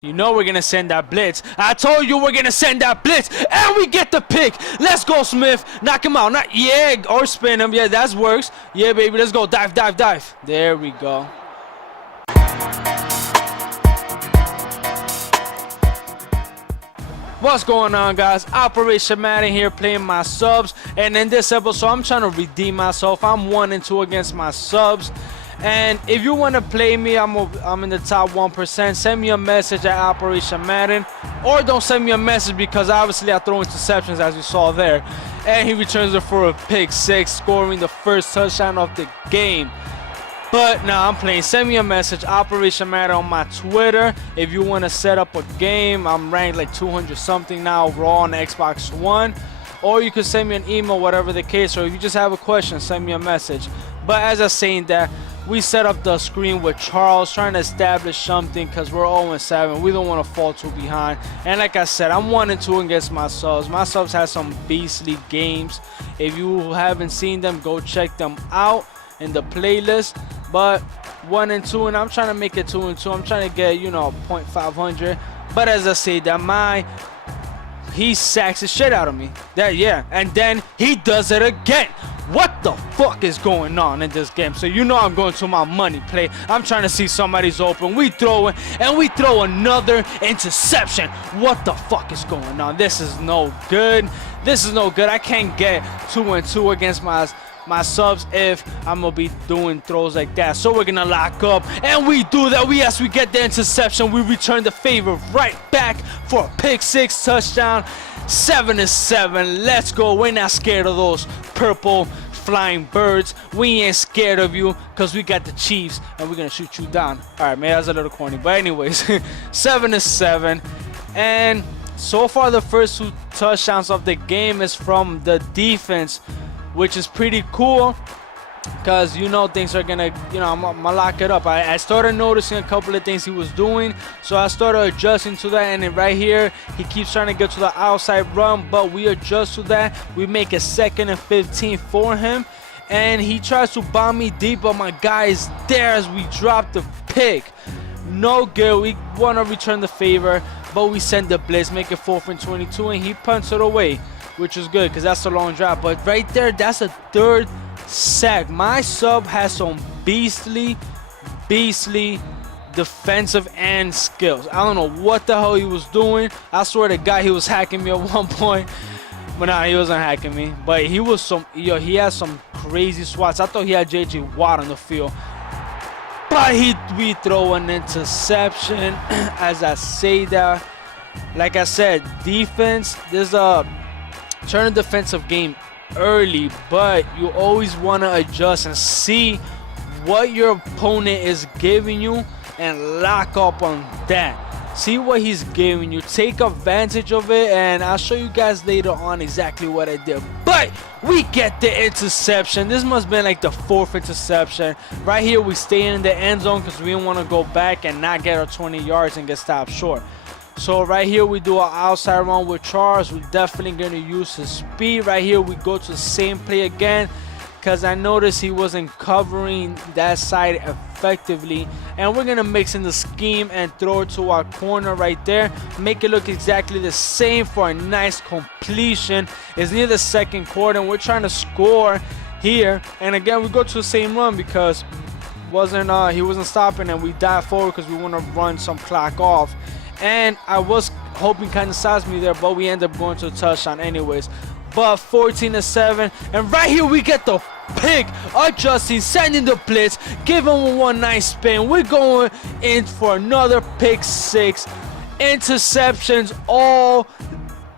You know we're gonna send that blitz. I told you we're gonna send that blitz, and we get the pick. Let's go, Smith. Knock him out. Yeah, or spin him. Yeah, that works. Yeah, baby. Let's go. Dive, dive, dive. There we go. What's going on, guys? Operation Madden here, playing my subs, and in this episode I'm trying to redeem myself. I'm 1-2 against my subs, and if you want to play me, I'm in the top 1%. Send me a message at Operation Madden, or don't send me a message, because obviously I throw interceptions, as you saw there, and he returns it for a pick 6, scoring the first touchdown of the game. But now I'm playing. Send me a message, Operation Madden, on my Twitter if you want to set up a game. I'm ranked like 200 something now overall on the Xbox One, or you can send me an email, whatever the case, or if you just have a question, send me a message. But as I was saying that, we set up the screen with Charles, trying to establish something, because we're 0-7. We don't want to fall too behind. And like I said, I'm 1-2 against my subs. My subs have some beastly games. If you haven't seen them, go check them out in the playlist. But 1-2, and I'm trying to make it 2-2. I'm trying to get, you know, 0.500. But as I say, that he sacks the shit out of me. Yeah, and then he does it again. What the fuck is going on in this game? So you know I'm going to my money play. I'm trying to see somebody's open. We throw it, and we throw another interception. What the fuck is going on? This is no good. This is no good. I can't get 2-2 against my subs if I'm gonna be doing throws like that. So we're gonna lock up, and we do that. We get the interception. We return the favor right back for a pick 6 touchdown. 7-7. Let's go. We're not scared of those purple flying birds. We ain't scared of you, because we got the Chiefs, and we're gonna shoot you down. All right, man, that's a little corny, but anyways, 7-7. And so far the first 2 touchdowns of the game is from the defense, which is pretty cool, because you know things are gonna, you know, I'm gonna lock it up. I started noticing a couple of things he was doing, so I started adjusting to that. And then right here, he keeps trying to get to the outside run, but we adjust to that. We make a 2nd and 15 for him, and he tries to bomb me deep, but my guy is there as we drop the pick. No good. We want to return the favor, but we send the blitz, make it 4th and 22, and he punts it away, which is good, because that's a long drop. But right there, that's a 3rd sack. My sub has some beastly defensive end skills. I don't know what the hell he was doing. I swear to God, he was hacking me at one point. But nah, he wasn't hacking me. But he was he has some crazy swats. I thought he had J.J. Watt on the field. But we throw an interception. As I say that, like I said, defense, there's a turn the defensive game early, but you always want to adjust and see what your opponent is giving you and lock up on that. See what he's giving you, take advantage of it, and I'll show you guys later on exactly what I did. But we get the interception. This must have been like the 4th interception. Right here, we stay in the end zone because we don't want to go back and not get our 20 yards and get stopped short. So right here, we do our outside run with Charles. We're definitely going to use his speed. Right here, we go to the same play again, because I noticed he wasn't covering that side effectively. And we're going to mix in the scheme and throw it to our corner right there. Make it look exactly the same for a nice completion. It's near the 2nd quarter, and we're trying to score here. And again, we go to the same run, because he wasn't stopping, and we dive forward because we want to run some clock off. And I was hoping kind of stops me there, but we end up going to a touchdown anyways. But 14-7, and right here we get the pick, adjusting, sending the blitz, giving one nice spin. We're going in for another pick 6. Interceptions all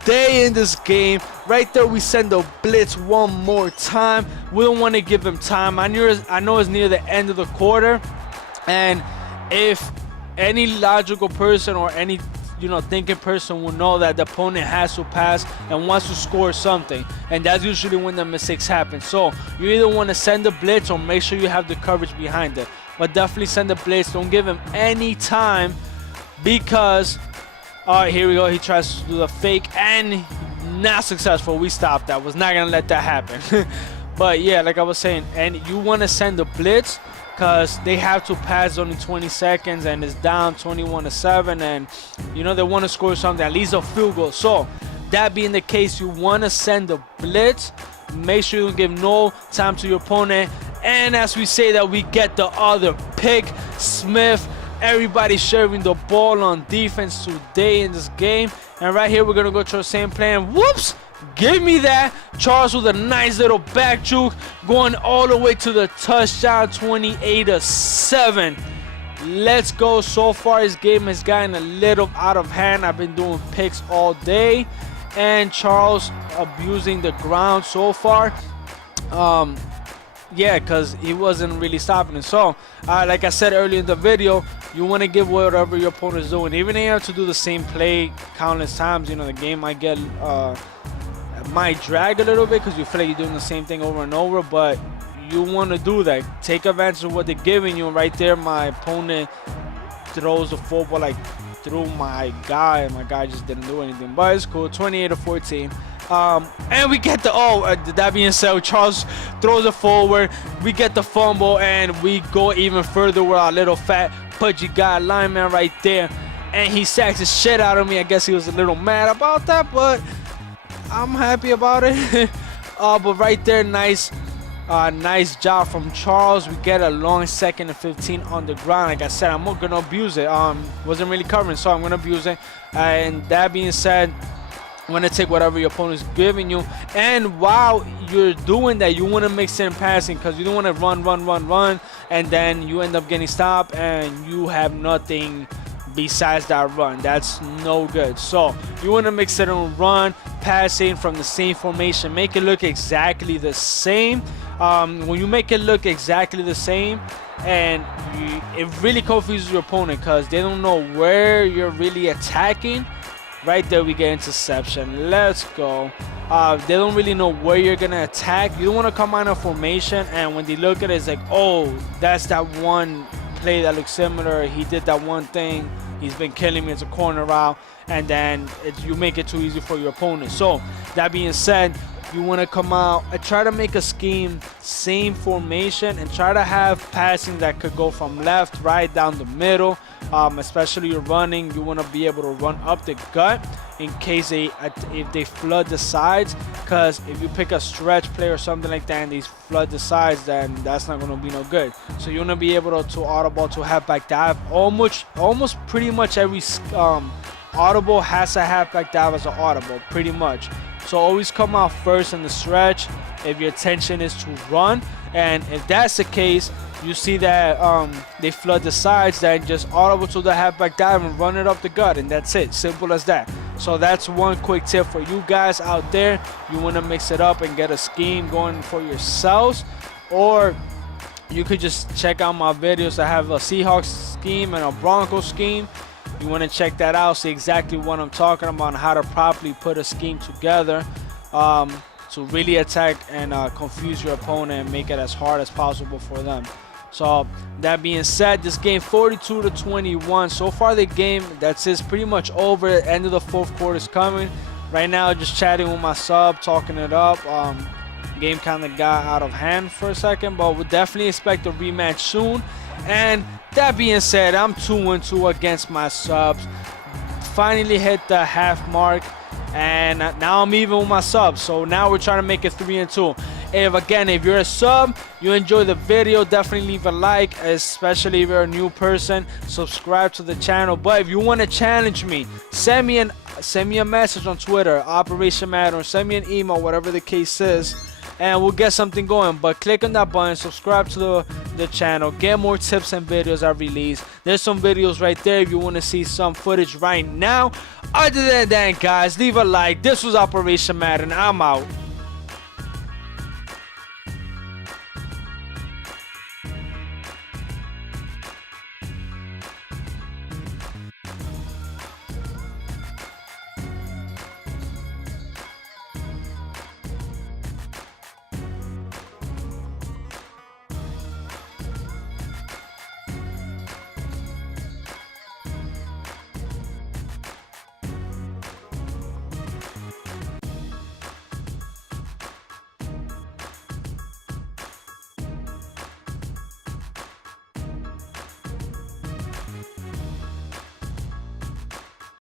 day in this game. Right there, we send the blitz one more time. We don't want to give him time. I know it's near the end of the quarter, and if any logical person or any thinking person will know that the opponent has to pass and wants to score something, and that's usually when the mistakes happen. So you either want to send the blitz or make sure you have the coverage behind it, but definitely send the blitz. Don't give him any time, because all right, here we go, he tries to do the fake and not successful. We stopped that. Was not gonna let that happen. But yeah, like I was saying, and you want to send the blitz, because they have to pass only 20 seconds and it's down 21-7, and you know they want to score something, at least a field goal. So that being the case, you want to send a blitz. Make sure you don't give no time to your opponent. And as we say that, we get the other pick. Smith, everybody sharing the ball on defense today in this game. And right here, we're going to go to our same plan. Whoops! Give me that. Charles with a nice little back juke, going all the way to the touchdown, 28-7. Let's go. So far, this game has gotten a little out of hand. I've been doing picks all day, and Charles abusing the ground so far. Yeah, because he wasn't really stopping it. So, like I said earlier in the video, you want to give whatever your opponent is doing. Even if you have to do the same play countless times, you know, the game might drag a little bit because you feel like you're doing the same thing over and over, but you want to do that. Take advantage of what they're giving you. Right there, my opponent throws the football like through my guy, and my guy just didn't do anything, but it's cool. 28-14. And we get the that being said, Charles throws it forward, we get the fumble, and we go even further with our little fat pudgy guy lineman right there, and he sacks the shit out of me. I guess he was a little mad about that, but I'm happy about it. But right there, nice job from Charles. We get a long 2nd and 15 on the ground. Like I said, I'm not gonna abuse it. Wasn't really covering, so I'm gonna abuse it. And that being said, I'm gonna take whatever your opponent's giving you, and while you're doing that, you want to mix in passing, because you don't want to run, and then you end up getting stopped and you have nothing besides that run. That's no good. So you want to mix it in run, passing from the same formation, make it look exactly the same. When you make it look exactly the same, and it really confuses your opponent because they don't know where you're really attacking. Right there, we get interception. Let's go. They don't really know where you're gonna attack. You don't want to come out of formation, and when they look at it, it's like, oh, that's that one play that looks similar. He did that one thing. He's been killing me. It's a corner route, and then you make it too easy for your opponent. So that being said, you want to come out and try to make a scheme, same formation, and try to have passing that could go from left, right, down the middle. Especially you're running, you want to be able to run up the gut in case if they flood the sides, because if you pick a stretch play or something like that and they flood the sides, then that's not going to be no good. So you want to be able to audible to halfback dive. Almost pretty much every audible has a halfback dive as an audible, pretty much. So always come out first in the stretch if your intention is to run, and if that's the case, you see that they flood the sides, then just audible to the halfback dive and run it up the gut, and that's it. Simple as that. So that's one quick tip for you guys out there. You want to mix it up and get a scheme going for yourselves, or you could just check out my videos. I have a Seahawks scheme and a Broncos scheme. You want to check that out, see exactly what I'm talking about, how to properly put a scheme together to really attack and confuse your opponent and make it as hard as possible for them. So that being said, this game 42-21. So far the game, that's it, pretty much over. End of the 4th quarter is coming. Right now, just chatting with my sub, talking it up. Game kind of got out of hand for a second, but we'll definitely expect a rematch soon. And that being said, I'm 2-2 against my subs. Finally hit the half mark, and now I'm even with my subs. So now we're trying to make it 3-2. If you're a sub, you enjoy the video, definitely leave a like, especially if you're a new person. Subscribe to the channel. But if you want to challenge me, send me a message on Twitter, Operation Madden, or send me an email, whatever the case is, and we'll get something going. But click on that button, subscribe to the channel, get more tips and videos I release. There's some videos right there if you want to see some footage right now. Other than that, guys, leave a like. This was Operation Madden. I'm out.